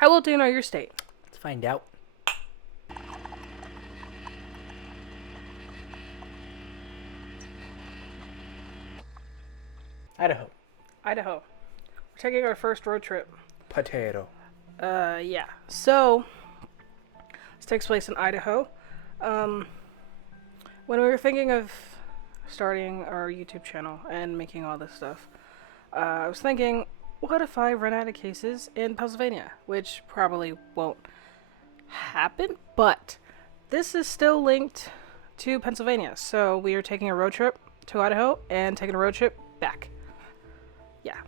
How well do you know your state? Let's find out. Idaho. Idaho. We're taking our first road trip. Potato. Yeah. So, this takes place in Idaho. When we were thinking of starting our YouTube channel and making all this stuff, I was thinking, what if I run out of cases in Pennsylvania? Which probably won't happen, but this is still linked to Pennsylvania. So we are taking a road trip to Idaho and taking a road trip back. Yeah.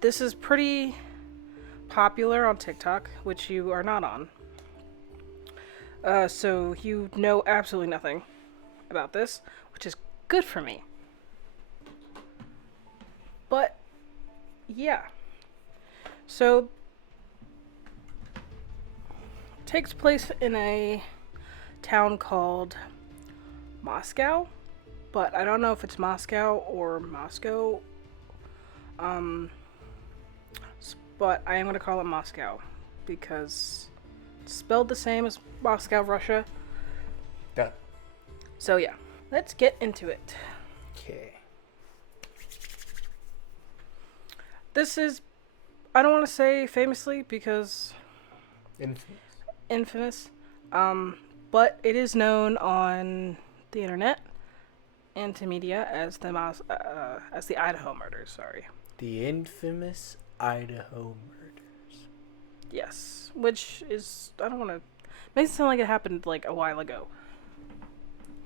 This is pretty popular on TikTok, which you are not on. So you know absolutely nothing about this, which is good for me. But, yeah. So, it takes place in a town called Moscow, but I don't know if it's Moscow or Moscow. But I am going to call it Moscow because it's spelled the same as Moscow, Russia. Duh. So yeah, let's get into it. Okay. This is, I don't want to say famously because infamous, but it is known on the internet and to media as the Idaho murders. Sorry. The infamous Idaho murders. Yes, which is, I don't want to, makes it sound like it happened like a while ago,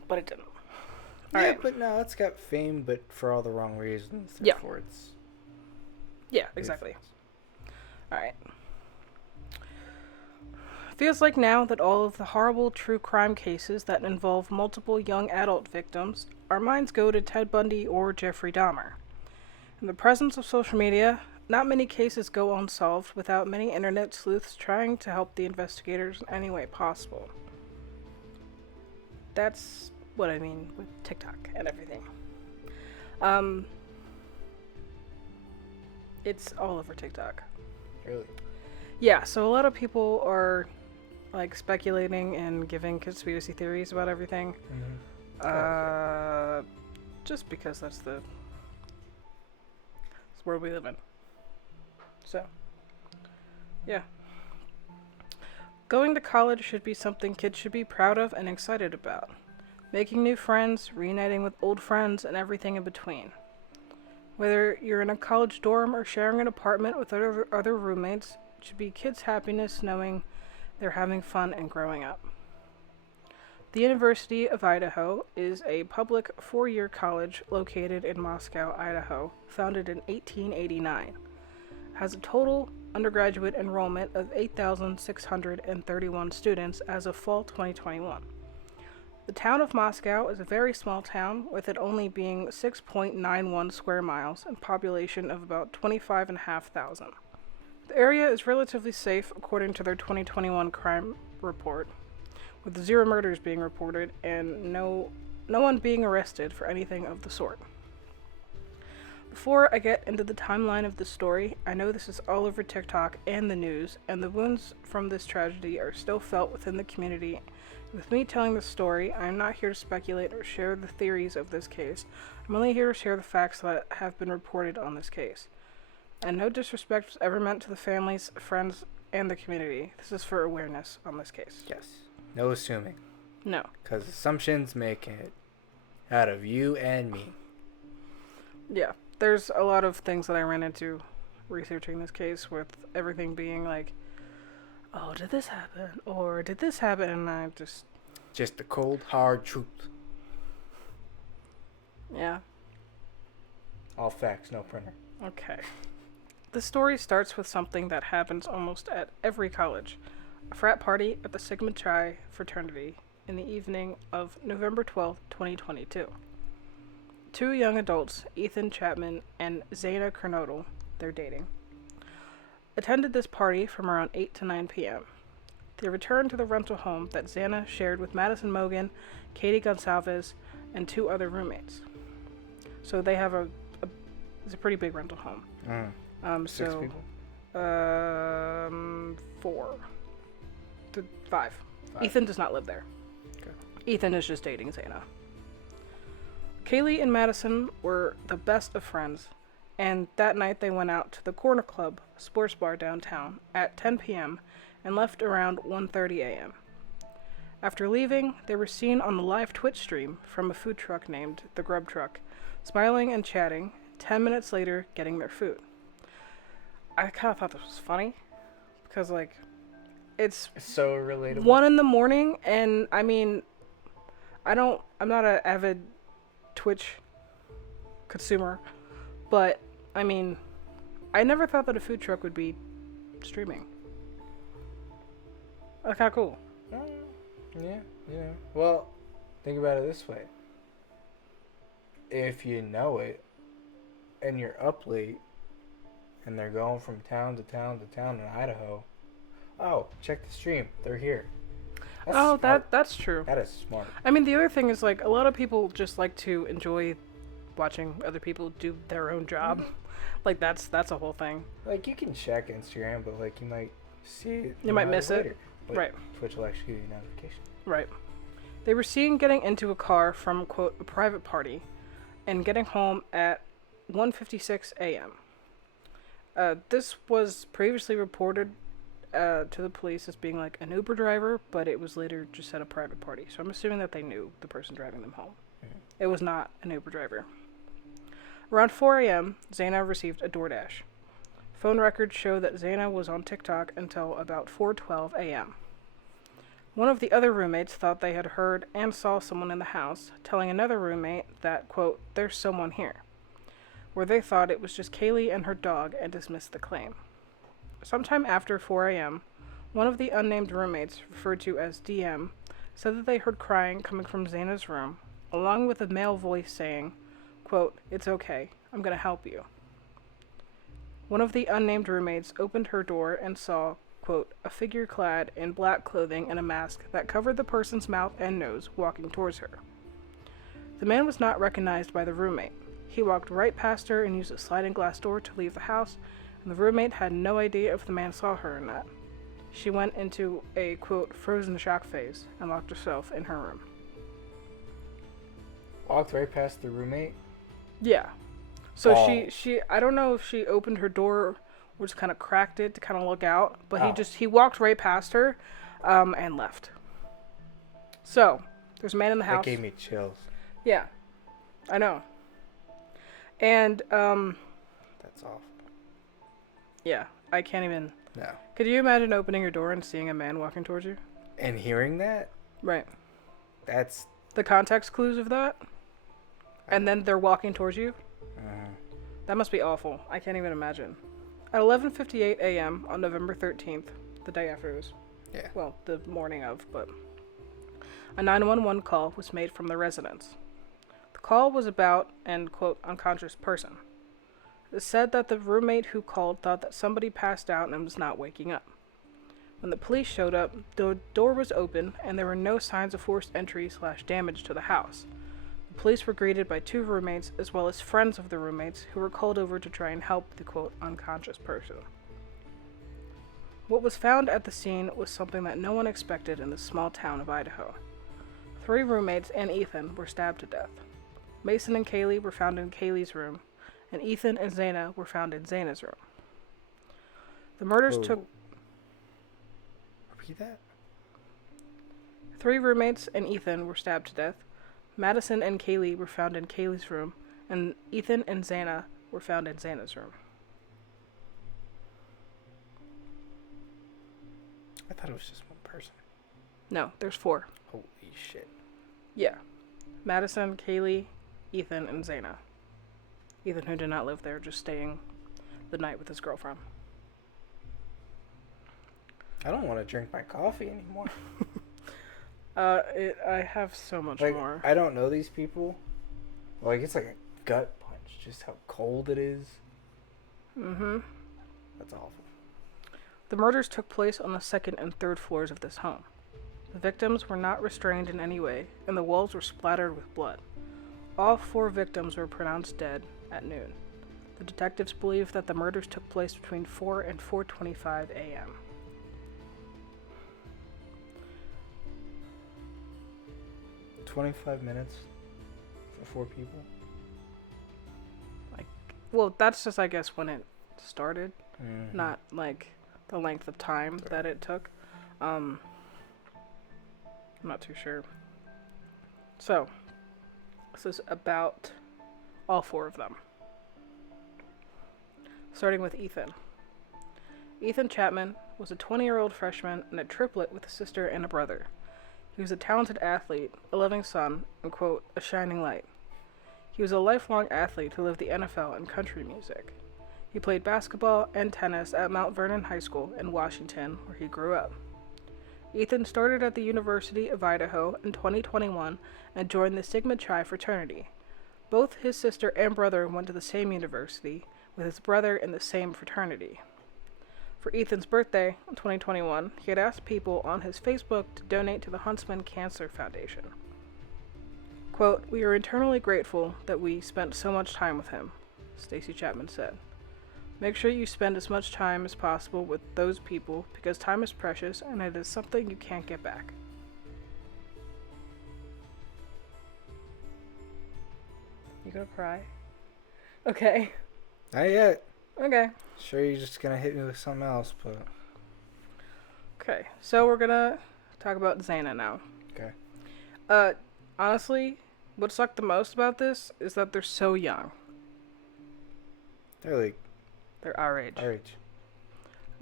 but it didn't. Alright. But no, it's got fame, but for all the wrong reasons. Yeah. Therefore it's... Yeah, exactly. Alright. Feels like now that all of the horrible true crime cases that involve multiple young adult victims, our minds go to Ted Bundy or Jeffrey Dahmer. In the presence of social media, not many cases go unsolved without many internet sleuths trying to help the investigators in any way possible. That's what I mean with TikTok and everything. It's all over TikTok. Really? Yeah, so a lot of people are like speculating and giving conspiracy theories about everything. Mm-hmm. Just because that's the world we live in. So, yeah. Going to college should be something kids should be proud of and excited about. Making new friends, reuniting with old friends, and everything in between. Whether you're in a college dorm or sharing an apartment with other roommates, it should be kids' happiness knowing they're having fun and growing up. The University of Idaho is a public 4-year college located in Moscow, Idaho, founded in 1889. It has a total undergraduate enrollment of 8,631 students as of fall 2021. The town of Moscow is a very small town, with it only being 6.91 square miles and population of about 25,500. The area is relatively safe according to their 2021 crime report, with 0 murders being reported and no one being arrested for anything of the sort. Before I get into the timeline of the story, I know this is all over TikTok and the news, and the wounds from this tragedy are still felt within the community. With me telling the story, I am not here to speculate or share the theories of this case. I'm only here to share the facts that have been reported on this case. And no disrespect was ever meant to the families, friends, and the community. This is for awareness on this case. Yes. No assuming. No. Because assumptions make it out of you and me. Yeah. There's a lot of things that I ran into researching this case, with everything being like, oh, did this happen? Or did this happen? And I just... Just the cold, hard truth. Yeah. All facts, no printer. Okay. The story starts with something that happens almost at every college. A frat party at the Sigma Chi fraternity in the evening of November 12th, 2022. 2 young adults, Ethan Chapman and Zaina Kernodle, they're dating, attended this party from around 8 to 9 p.m. They returned to the rental home that Zaina shared with Madison Mogan, Katie Gonsalves, and 2 other roommates. So they have it's a pretty big rental home. 6 people? 4 to 5. 5. Ethan does not live there. Okay. Ethan is just dating Zaina. Kaylee and Madison were the best of friends, and that night they went out to the Corner Club, a sports bar downtown, at 10 p.m. and left around 1:30 a.m. After leaving, they were seen on the live Twitch stream from a food truck named The Grub Truck, smiling and chatting, 10 minutes later getting their food. I kind of thought this was funny, because, like, it's So relatable. 1 in the morning, and, I mean, I'm not an avid Twitch consumer, but, I mean, I never thought that a food truck would be streaming. That's kind of cool. Yeah, yeah. Well, think about it this way. If you know it, and you're up late, and they're going from town to town to town in Idaho, oh, check the stream. They're here. That's smart. That's true. That is smart. I mean, the other thing is, like, a lot of people just like to enjoy watching other people do their own job. Like, that's a whole thing. Like, you can check Instagram, but, like, you might see it. You might miss later. it. But Right. Twitch will actually give you a notification. Right. They were seen getting into a car from, quote, a private party and getting home at 1:56 a.m. This was previously reported to the police as being like an Uber driver, but it was later just at a private party. So I'm assuming that they knew the person driving them home. Mm-hmm. It was not an Uber driver. Around 4 a.m., Zaina received a DoorDash. Phone records show that Zaina was on TikTok until about 4:12 a.m. One of the other roommates thought they had heard and saw someone in the house, telling another roommate that, quote, there's someone here, where they thought it was just Kaylee and her dog and dismissed the claim. Sometime after 4 a.m., one of the unnamed roommates, referred to as DM, said that they heard crying coming from Zaina's room, along with a male voice saying, quote, it's okay, I'm gonna help you. One of the unnamed roommates opened her door and saw, quote, a figure clad in black clothing and a mask that covered the person's mouth and nose walking towards her. The man was not recognized by the roommate. He walked right past her and used a sliding glass door to leave the house, and the roommate had no idea if the man saw her or not. She went into a, quote, frozen shock phase and locked herself in her room. Walked right past the roommate. Yeah. So Oh. she I don't know if she opened her door or just kind of cracked it to kind of look out, but Oh. he walked right past her and left. So, there's a man in the That house. gave me chills. Yeah. I know. And That's awful. yeah, I can't even. No. Could you imagine opening your door and seeing a man walking towards you? And hearing that, Right. that's. The context clues of that? And then they're walking towards you? That must be awful. I can't even imagine. At 11:58 a.m. on November 13th, the day after it was, Yeah. well, the morning of, but a 911 call was made from the residence. The call was about an, quote, unconscious person. It said that the roommate who called thought that somebody passed out and was not waking up. When the police showed up, the door was open and there were no signs of forced entry / damage to the house. The police were greeted by 2 roommates as well as friends of the roommates who were called over to try and help the, quote, unconscious person. What was found at the scene was something that no one expected in the small town of Idaho. 3 roommates and Ethan were stabbed to death. Mason and Kaylee were found in Kaylee's room, and Ethan and Zaina were found in Zaina's room. The murders took... Repeat that? 3 roommates and Ethan were stabbed to death. Madison and Kaylee were found in Kaylee's room, and Ethan and Zaina were found in Zaina's room. I thought it was just one person. No, there's 4. Holy shit. Yeah. Madison, Kaylee, Ethan, and Zaina. Ethan, who did not live there, just staying the night with his girlfriend. I don't want to drink my coffee anymore. I have so much Like, more. I don't know these people. Like, it's like a gut punch, just how cold it is. Mm-hmm. That's awful. The murders took place on the 2nd and 3rd floors of this home. The victims were not restrained in any way, and the walls were splattered with blood. All 4 victims were pronounced dead at noon. The detectives believe that the murders took place between 4 and 4:25 a.m. 25 minutes for 4 people? Well, that's just, I guess, when it started, Mm-hmm. not like the length of time that it took. I'm not too sure. So, this is about all 4 of them. Starting with Ethan. Ethan Chapman was a 20-year-old freshman and a triplet with a sister and a brother. He was a talented athlete, a loving son, and, quote, a shining light. He was a lifelong athlete who loved the NFL and country music. He played basketball and tennis at Mount Vernon High School in Washington, where he grew up. Ethan started at the University of Idaho in 2021 and joined the Sigma Chi fraternity. Both his sister and brother went to the same university, with his brother in the same fraternity. For Ethan's birthday in 2021, he had asked people on his Facebook to donate to the Huntsman Cancer Foundation. Quote, "We are eternally grateful that we spent so much time with him," Stacy Chapman said. "Make sure you spend as much time as possible with those people because time is precious and it is something you can't get back." You gonna cry? Okay. Not yet. Okay. Sure, you're just gonna hit me with something else, but. Okay, so we're gonna talk about Xana now. Okay. Honestly, what sucked the most about this is that they're so young. They're our age. our age.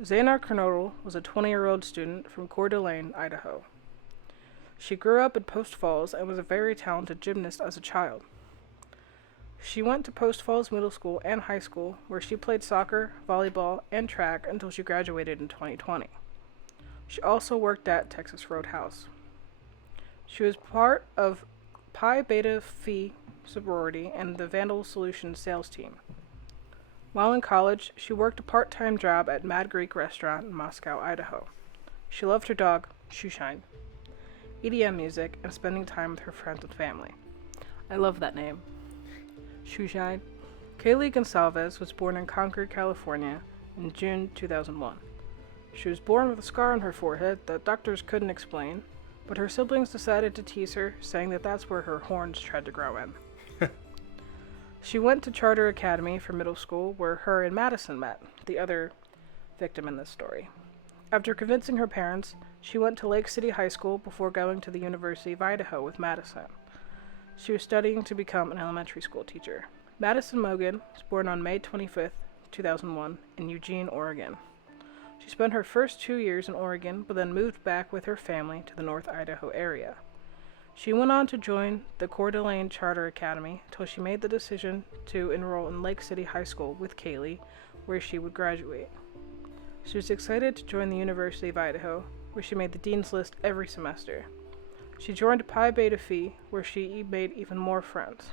Xana Kernodle was a 20-year-old student from Coeur d'Alene, Idaho. She grew up in Post Falls and was a very talented gymnast as a child. She went to Post Falls Middle School and High School, where she played soccer, volleyball, and track until she graduated in 2020. She also worked at Texas Roadhouse. She was part of Pi Beta Phi sorority and the Vandal Solutions sales team. While in college, she worked a part-time job at Mad Greek restaurant in Moscow, Idaho. She loved her dog, Shoeshine, EDM music, and spending time with her friends and family. I love that name. Shoeshine. Kaylee Gonsalves was born in Concord, California in June 2001. She was born with a scar on her forehead that doctors couldn't explain, but her siblings decided to tease her, saying that that's where her horns tried to grow in. She went to Charter Academy for middle school, where her and Madison met, the other victim in this story. After convincing her parents, she went to Lake City High School before going to the University of Idaho with Madison. She was studying to become an elementary school teacher. Madison Mogan was born on May 25th, 2001, in Eugene, Oregon. She spent her first 2 years in Oregon, but then moved back with her family to the North Idaho area. She went on to join the Coeur d'Alene Charter Academy until she made the decision to enroll in Lake City High School with Kaylee, where she would graduate. She was excited to join the University of Idaho, where she made the dean's list every semester. She joined Pi Beta Phi, where she made even more friends.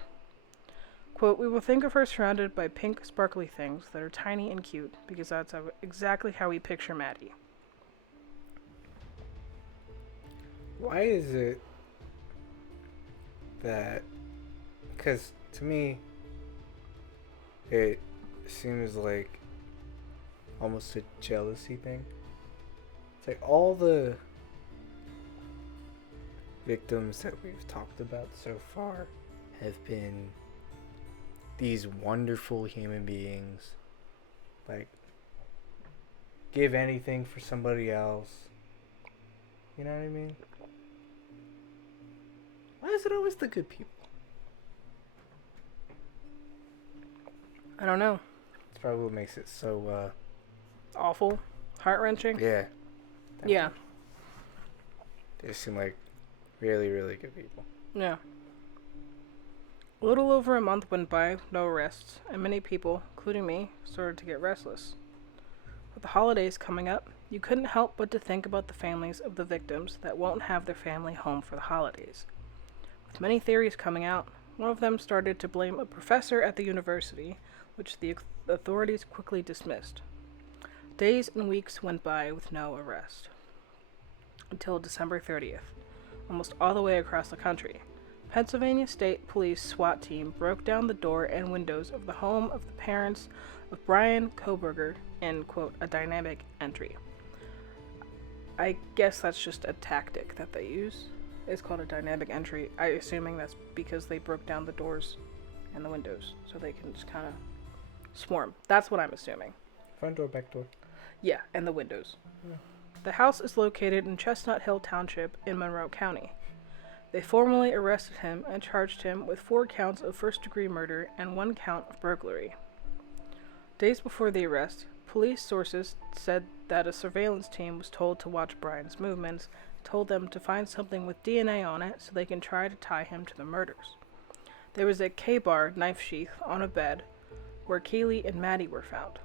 Quote, "We will think of her surrounded by pink, sparkly things that are tiny and cute, because that's exactly how we picture Maddie." Why is it that? Because to me, it seems like almost a jealousy thing. It's like all the victims that we've talked about so far have been these wonderful human beings. Like, give anything for somebody else. You know what I mean? Why is it always the good people? I don't know. It's probably what makes it so, Awful. Heart-wrenching. yeah. Yeah. They seem like really, really good people. Yeah. A little over a month went by with no arrests, and many people, including me, started to get restless. With the holidays coming up, you couldn't help but to think about the families of the victims that won't have their family home for the holidays. With many theories coming out, one of them started to blame a professor at the university, which the authorities quickly dismissed. Days and weeks went by with no arrest. Until December 30th, almost all the way across the country, Pennsylvania State Police SWAT team broke down the door and windows of the home of the parents of Brian Koberger in, quote, a dynamic entry. I guess that's just a tactic that they use. It's called a dynamic entry. I'm assuming that's because they broke down the doors and the windows so they can just kind of swarm. That's what I'm assuming. Front door, back door. Yeah, and the windows. Yeah. The house is located in Chestnut Hill Township in Monroe County. They formally arrested him and charged him with 4 counts of first-degree murder and 1 count of burglary. Days before the arrest, police sources said that a surveillance team was told to watch Brian's movements, told them to find something with DNA on it so they can try to tie him to the murders. There was a K-bar knife sheath on a bed where Kaylee and Maddie were found.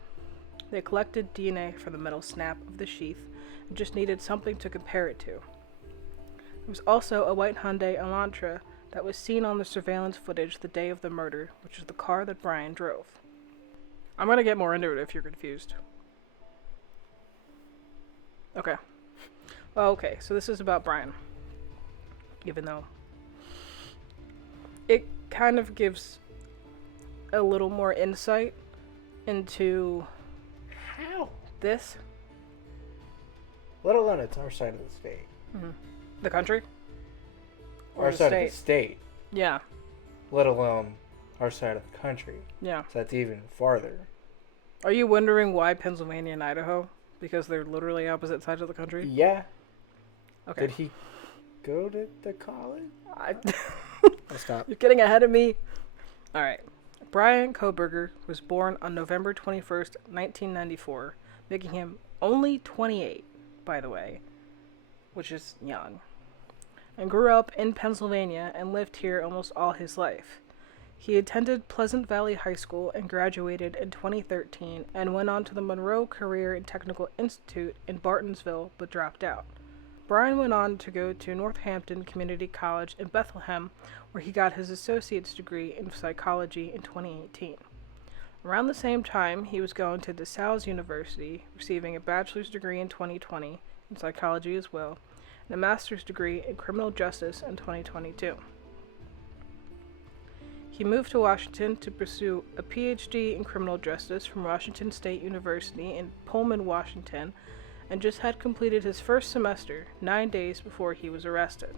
They collected DNA from the metal snap of the sheath and just needed something to compare it to. There was also a white Hyundai Elantra that was seen on the surveillance footage the day of the murder, which is the car that Brian drove. I'm going to get more into it if you're confused. Okay. Well, okay, so this is about Brian. Even though it kind of gives a little more insight into How? this. Let alone it's our side of the state. Mm-hmm. The country? Or Our the side state? of the state. Yeah. Let alone our side of the country. Yeah. So that's even farther. Are you wondering why Pennsylvania and Idaho? Because they're literally opposite sides of the country? Yeah. Okay. Did he go to the college? I'll stop. You're getting ahead of me. Alright. Brian Koberger was born on November 21st, 1994, making him only 28, by the way, which is young, and grew up in Pennsylvania and lived here almost all his life. He attended Pleasant Valley High School and graduated in 2013 and went on to the Monroe Career and Technical Institute in Bartonsville but dropped out. Brian went on to go to Northampton Community College in Bethlehem, where he got his associate's degree in psychology in 2018. Around the same time, he was going to DeSales University, receiving a bachelor's degree in 2020 in psychology as well, and a master's degree in criminal justice in 2022. He moved to Washington to pursue a PhD in criminal justice from Washington State University in Pullman, Washington, and just had completed his first semester 9 days before he was arrested.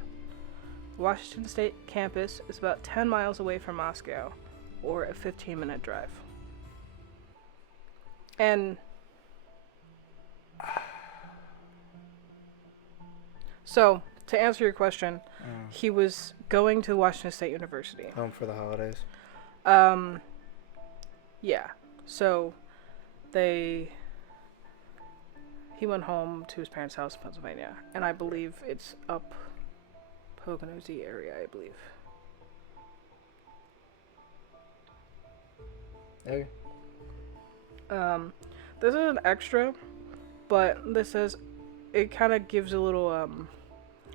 The Washington State campus is about 10 miles away from Moscow, or a 15-minute drive. And so, to answer your question, he was going to Washington State University. Home for the holidays. Yeah. So, he went home to his parents' house in Pennsylvania, and I believe it's up Poconosy area, I believe. Okay. This is an extra, but this says it kind of gives a little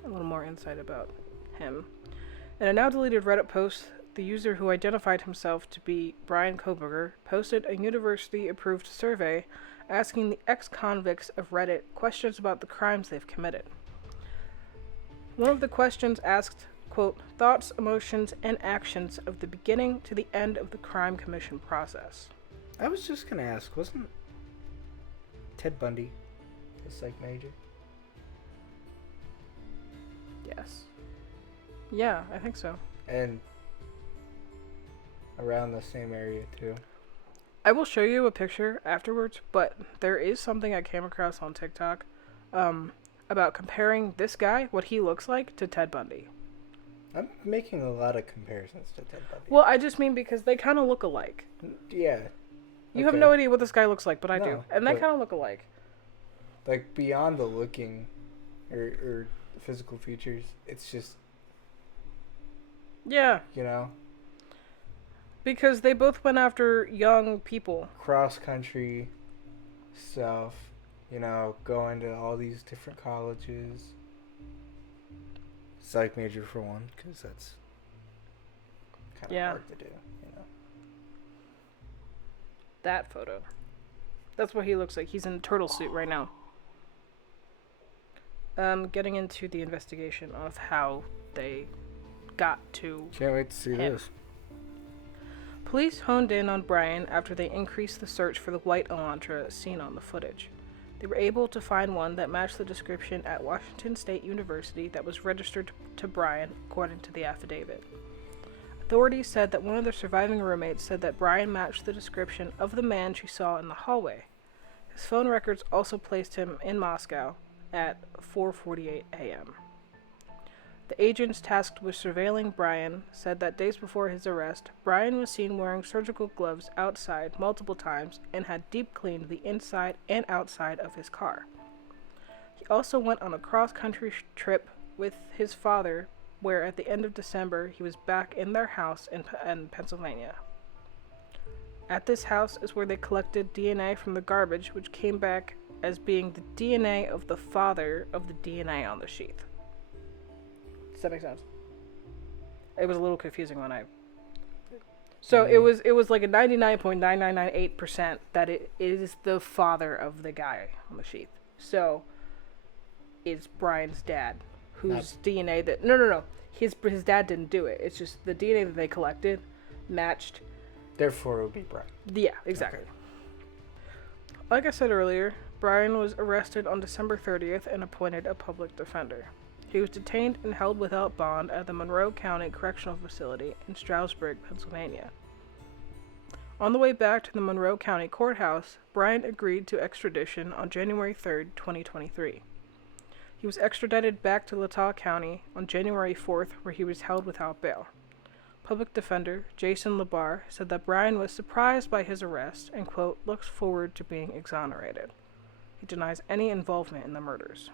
more insight about him. In a now deleted Reddit post, the user who identified himself to be Brian Koberger posted a university-approved survey asking the ex-convicts of Reddit questions about the crimes they've committed. One of the questions asked, quote, thoughts, emotions, and actions of the beginning to the end of the crime commission process. I was just gonna ask, wasn't Ted Bundy a psych major? Yes. Yeah, I think so. And around the same area too. I will show you a picture afterwards, but there is something I came across on TikTok about comparing this guy, what he looks like, to Ted Bundy. I'm making a lot of comparisons to Ted Bundy. Well, I just mean because they kind of look alike. Yeah. You have no idea what this guy looks like, but I do. And they but- kind of look alike. Like, beyond the looking or physical features, it's just, Yeah, you know, because they both went after young people. cross-country stuff, you know, going to all these different colleges. Psych major for one, because that's kind of hard to do, you know. That photo. That's what he looks like. He's in a turtle suit right now. Getting into the investigation of how they got to Can't wait to see him. this. Police honed in on Brian after they increased the search for the white Elantra seen on the footage. They were able to find one that matched the description at Washington State University that was registered to Brian, according to the affidavit. Authorities said that one of the surviving roommates said that Brian matched the description of the man she saw in the hallway. His phone records also placed him in Moscow at 4:48 a.m. The agents tasked with surveilling Brian said that days before his arrest, Brian was seen wearing surgical gloves outside multiple times and had deep cleaned the inside and outside of his car. He also went on a cross-country trip with his father, where at the end of December he was back in their house in Pennsylvania. At this house is where they collected DNA from the garbage, which came back as being the DNA of the father of the DNA on the sheath. Does that make sense? It was a little confusing when I... So it was like a 99.9998% that it is the father of the guy on the sheath. So it's Brian's dad, whose DNA that... No. His dad didn't do it. It's just the DNA that they collected matched. Therefore, it would be Brian. Yeah, exactly. Okay. Like I said earlier, Brian was arrested on December 30th and appointed a public defender. He was detained and held without bond at the Monroe County Correctional Facility in Stroudsburg, Pennsylvania. On the way back to the Monroe County Courthouse, Brian agreed to extradition on January 3rd, 2023. He was extradited back to Latah County on January 4th, where he was held without bail. Public defender Jason Labar said that Brian was surprised by his arrest and, quote, looks forward to being exonerated. He denies any involvement in the murders.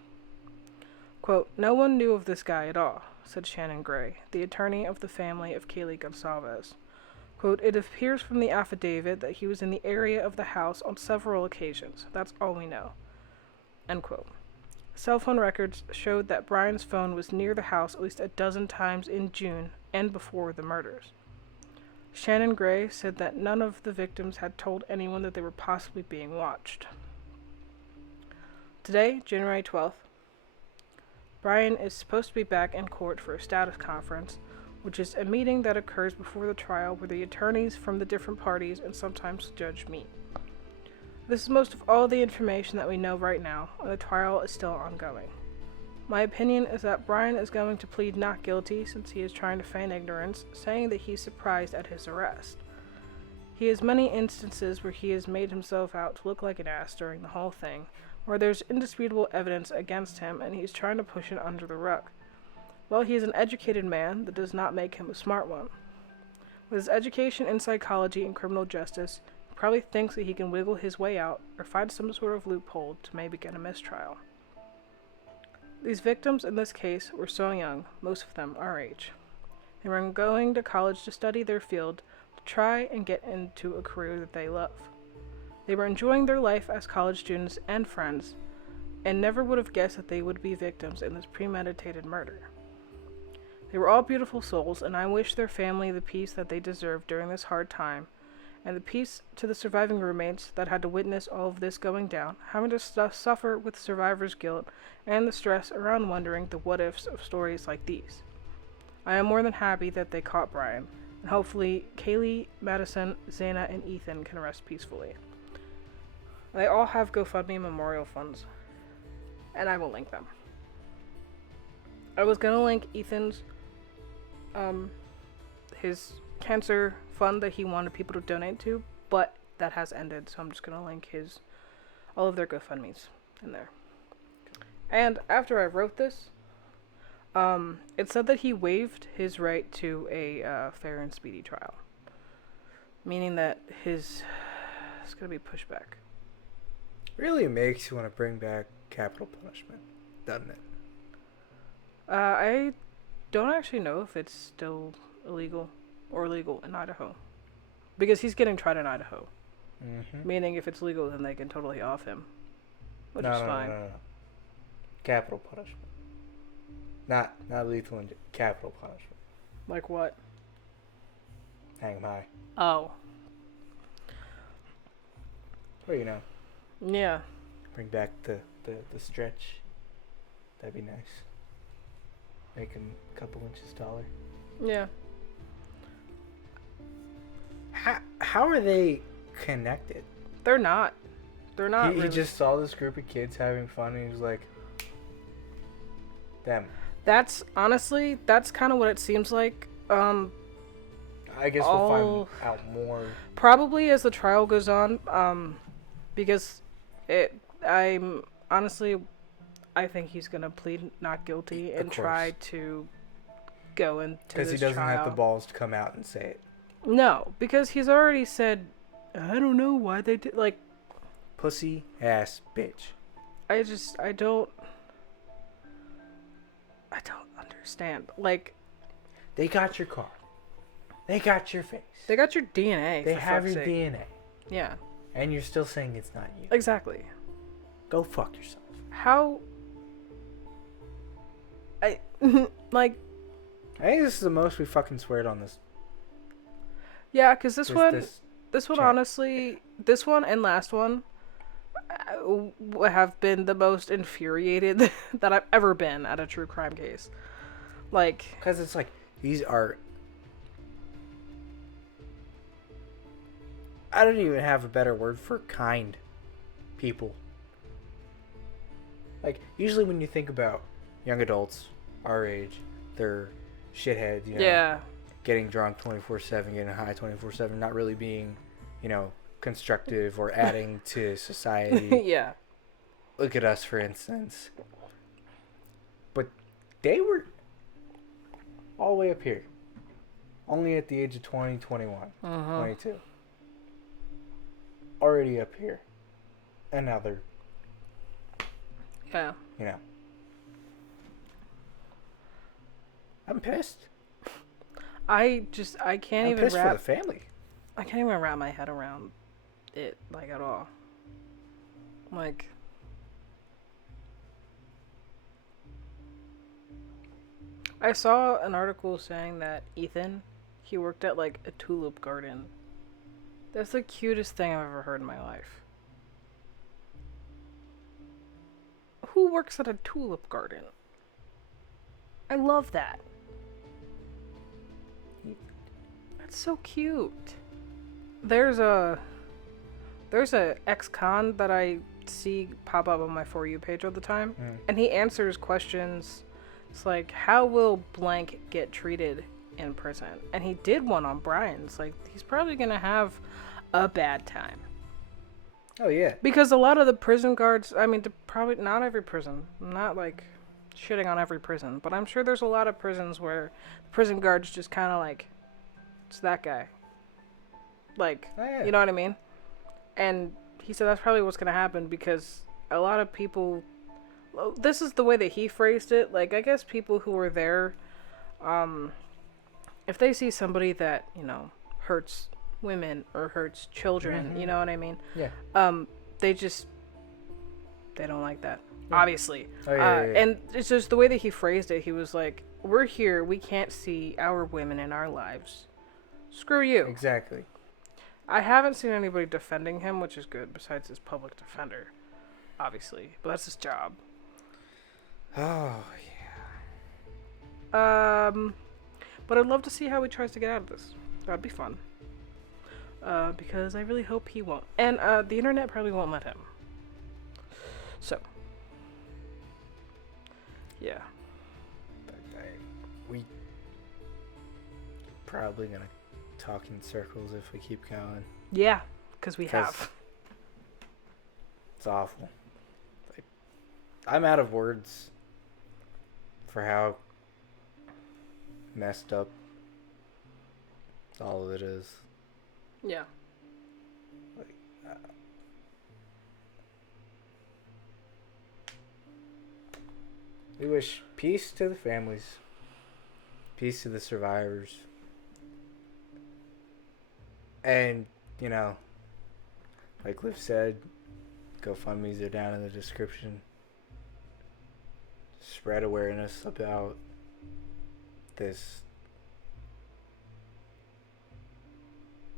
Quote, no one knew of this guy at all, said Shannon Gray, the attorney of the family of Kaylee Gonsalves. Quote, it appears from the affidavit that he was in the area of the house on several occasions. That's all we know. End quote. Cell phone records showed that Brian's phone was near the house at least a dozen times in June and before the murders. Shannon Gray said that none of the victims had told anyone that they were possibly being watched. Today, January 12th, Brian is supposed to be back in court for a status conference, which is a meeting that occurs before the trial where the attorneys from the different parties and sometimes the judge meet. This is most of all the information that we know right now, and the trial is still ongoing. My opinion is that Brian is going to plead not guilty since he is trying to feign ignorance, saying that he's surprised at his arrest. He has many instances where he has made himself out to look like an ass during the whole thing, where there's indisputable evidence against him and he's trying to push it under the rug. Well, he is an educated man, that does not make him a smart one. With his education in psychology and criminal justice, he probably thinks that he can wiggle his way out or find some sort of loophole to maybe get a mistrial. These victims in this case were so young, most of them our age. They were going to college to study their field, to try and get into a career that they love. They were enjoying their life as college students and friends, and never would have guessed that they would be victims in this premeditated murder. They were all beautiful souls, and I wish their family the peace that they deserve during this hard time, and the peace to the surviving roommates that had to witness all of this going down, having to suffer with survivor's guilt, and the stress around wondering the what-ifs of stories like these. I am more than happy that they caught Brian, and hopefully Kaylee, Madison, Xana, and Ethan can rest peacefully. They all have GoFundMe memorial funds, and I will link them. I was gonna link Ethan's, his cancer fund that he wanted people to donate to, but that has ended, so I'm just gonna link all of their GoFundMes in there. And after I wrote this, it said that he waived his right to a fair and speedy trial, meaning that it's gonna be pushed back. Really makes you want to bring back capital punishment, doesn't it? I don't actually know if it's still illegal or legal in Idaho, because he's getting tried in Idaho. Mm-hmm. Meaning, if it's legal, then they can totally off him, which is fine. No. Capital punishment, not lethal and capital punishment. Like what? Hang him high. Oh. Well, you know. Yeah. Bring back the stretch. That'd be nice. Make him a couple inches taller. Yeah. How are they connected? They're not. They're not He really. just saw this group of kids having fun, and he was like, them. That's honestly, that's kind of what it seems like. I guess we'll find out more. Probably as the trial goes on, because I'm honestly, I think he's gonna plead not guilty and try to go into this trial. Because he doesn't have the balls to come out and say it. No, because he's already said, I don't know why they did, like... Pussy ass bitch. I don't understand. Like... They got your car. They got your face. They got your DNA. They have your DNA. Yeah. And you're still saying it's not you. Exactly. Go fuck yourself. How... like... I think this is the most we fucking sweared on this. Yeah, because this one, chat. honestly, this one and last one have been the most infuriated that I've ever been at a true crime case. Like, because it's like, these are... I don't even have a better word for kind people. Like, usually when you think about young adults our age, they're shitheads, you know. yeah. Getting drunk 24/7, getting high 24/7, not really being, you know, constructive or adding to society. Yeah. Look at us, for instance. But they were all the way up here. Only at the age of 20, 21, 22. Already up here. And now they're, Yeah. you know. I'm pissed. I can't I'm even pissed wrap... for the family. I can't even wrap my head around it, like, at all. Like... I saw an article saying that Ethan, he worked at, like, a tulip garden. That's the cutest thing I've ever heard in my life. Who works at a tulip garden? I love that. That's so cute. There's a ex-con that I see pop up on my For You page all the time, and he answers questions. It's like, how will blank get treated in prison? And he did one on Brian's. Like, he's probably gonna have a bad time. Oh, yeah. Because a lot of the prison guards, I mean, probably not every prison. I'm not, like, shitting on every prison. But I'm sure there's a lot of prisons where the prison guards just kind of, like, it's that guy. Like, you know what I mean? And he said that's probably what's going to happen because a lot of people... This is the way that he phrased it. Like, I guess people who were there, if they see somebody that, you know, hurts women or hurts children, you know what I mean? Yeah. They don't like that, obviously. Oh, yeah. And it's just the way that he phrased it. He was like, we're here, we can't see our women in our lives. Screw you. Exactly. I haven't seen anybody defending him, which is good, besides his public defender, obviously. But that's his job. Oh, yeah. But I'd love to see how he tries to get out of this. That'd be fun. Because I really hope he won't. And the internet probably won't let him. So. Yeah. We probably gonna talk in circles if we keep going. Yeah, because we have. It's awful. Like, I'm out of words for how messed up all of it is. Yeah. Like, we wish peace to the families, peace to the survivors, and, you know, like Liv said, GoFundMes are down in the description. Spread awareness about this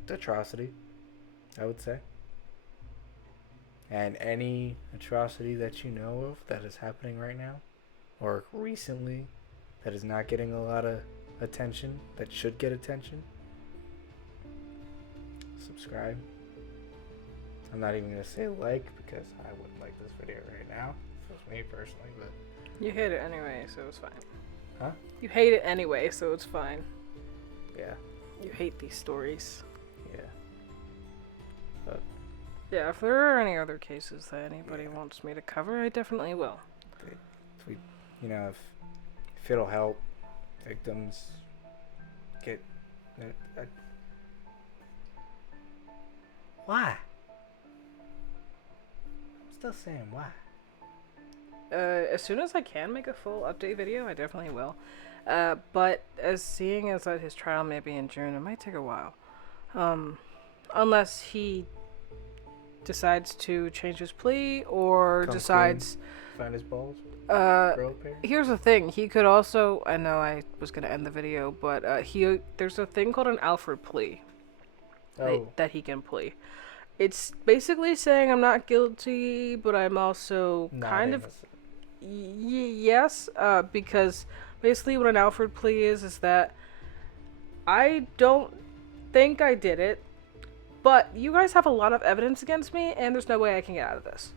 atrocity, I would say. And any atrocity that you know of that is happening right now or recently that is not getting a lot of attention, that should get attention, subscribe. I'm not even going to say like, because I wouldn't like this video right now. If it was me personally, but... You hate it anyway, so it's fine. Huh? You hate it anyway, so it's fine. Yeah. You hate these stories. Yeah. But... Yeah, if there are any other cases that anybody wants me to cover, I definitely will. If we, you know, if it'll help victims get... Why? I'm still saying why. As soon as I can make a full update video, I definitely will. But seeing as that his trial may be in June, it might take a while. Unless he decides to change his plea or Come decides... clean, find his balls? Grow a pair? Here's the thing. He could also... I know I was going to end the video, but there's a thing called an Alfred plea. That he can plea. It's basically saying I'm not guilty, but I'm also Not kind of... innocent. Yes, because basically what an Alfred plea is that I don't think I did it, but you guys have a lot of evidence against me, and there's no way I can get out of this.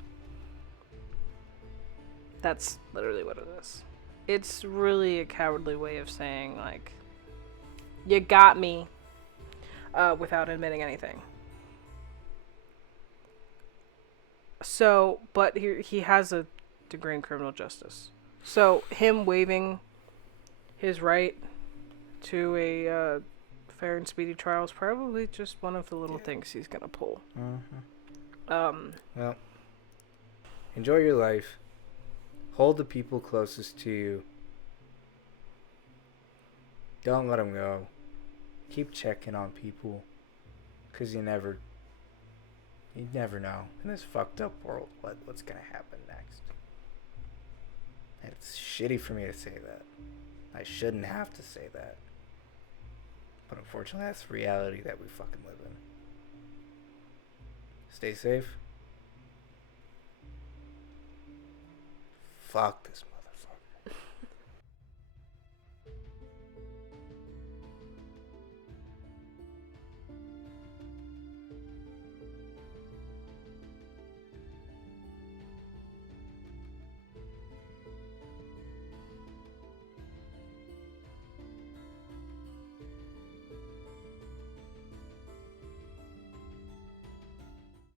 That's literally what it is. It's really a cowardly way of saying, like, you got me, without admitting anything. So, but he has a degree in criminal justice. So, him waiving his right to a fair and speedy trial is probably just one of the little things he's gonna pull. Well, enjoy your life. Hold the people closest to you. Don't let them go. Keep checking on people, 'cause you never know in this fucked up world what's gonna happen next. And it's shitty for me to say that. I shouldn't have to say that. But unfortunately, that's the reality that we fucking live in. Stay safe. Fuck this